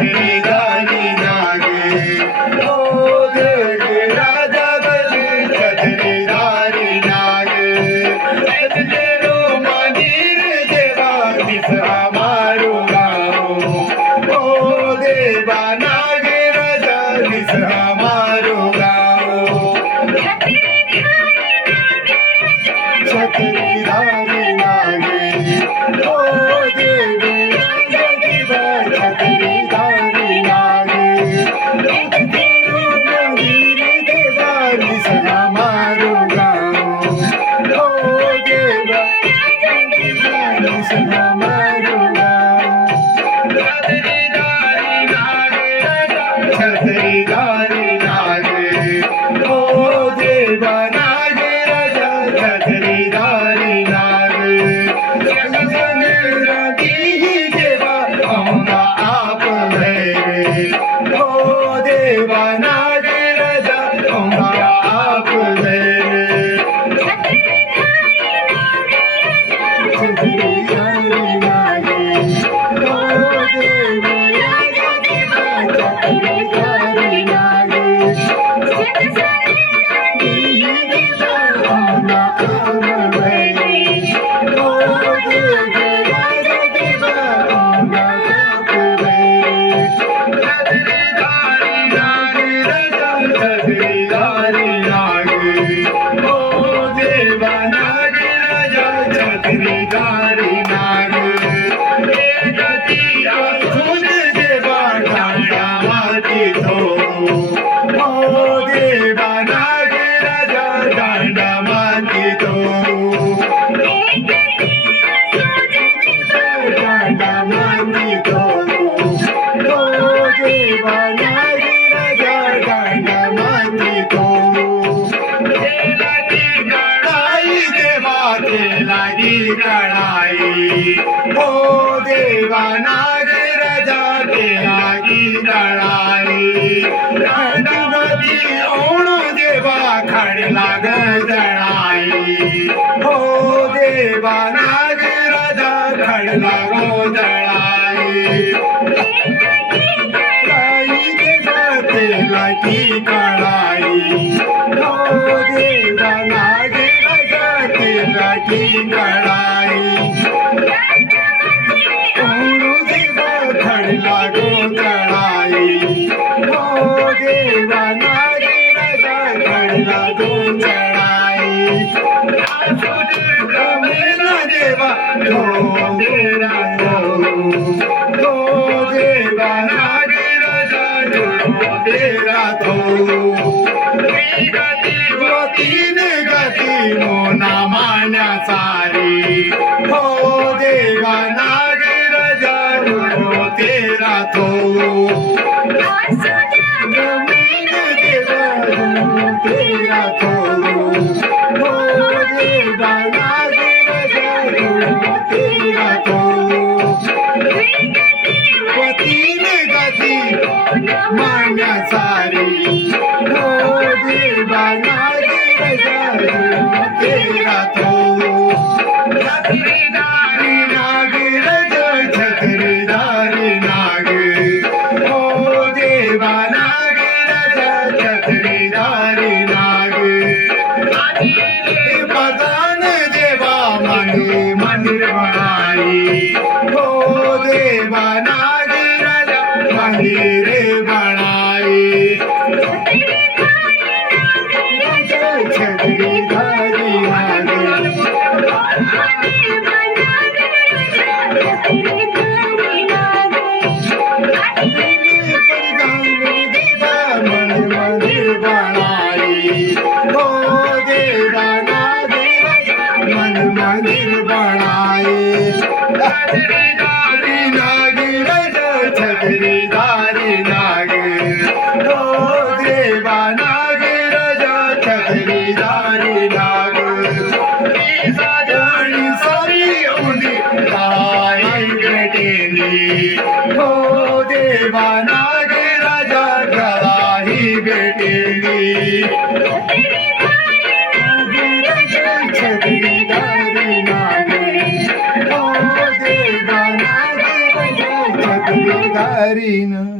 छत्रीधारी नाग हो देव राजा बली छत्रीधारी नाग तेरो मंदिर देवा दिसा मारू गाओ हो देवा नाग राजा दिसा मारू गाओ छत्रीधारी नाग हो देव राजा दिवा छत्रीधारी नाग तेरो मंदिर देवा दिसा मारू गाओ हो देवा दिसा मारू गाओ छत्रीधारी नाग हो देवा नाग राजा छत्रीधारी नाग नदी देवा औंधा आप भैरे हो देवा नाग राजा औंधा आप भैरे छत्रीधारी नाग हो देवा राजा देवा छत्रीधारी नाग औंधा आप भैरे हो देवा राजा देवा औंधा आप भैरे छत्रीधारी नाग राजा छत्रीधारी नाग हो देवा नाग राजा छत्रीधारी नाग गती असून देवा ठाणा माती थो हो देवा नाग राजा ठाणा माती थो ठाणा माती थो हो देवा नाग राजा ठाणा माती थो तेलाची कढाई देवा तेलाची कढाई हो देवा नाग राजा तेलाची कढाई नदी ओणो देवा खडला गोदळाई हो देवा नाग राजा खडला गोदळाई कढाई देवा तेलाची कढाई हो देवा नाग राजा तेलाची कढाई ओणो देवा खडला गोदळाई हो देवा नाग राजा खडला गोदळाई मेरा देवा हो मेरा हो देवा नाग राजा तेरा थो तीन गती मोना मान्या सारी हो देवा नाग राजा तेरा थो जमीन देवा तेरा थो हो देवा नाग राजा तेरा थो तीन गती मान्या सारी हो देवा नाग राजा तेरा थो छत्रीधारी नाग राजा छत्रीधारी नाग हो देवा नाग राजा छत्रीधारी नाग बदान देवा मंदिर बनाई हो देवा नाग राजा मंदिर बनाई छत्रीधारी नाग मंदिर बनाई हो देवा नाग मंदिर बनाई छत्रीधारी नाग राजा छत्रीधारी नाग हो देवा नाग राजा छत्रीधारी नाग साजणी सारी उदी आई बेटेली हो देवा नाग राजा गवाही बेटेली छत्रीधारी नाग हो देवा नाग राजा छत्रीधारी हरीन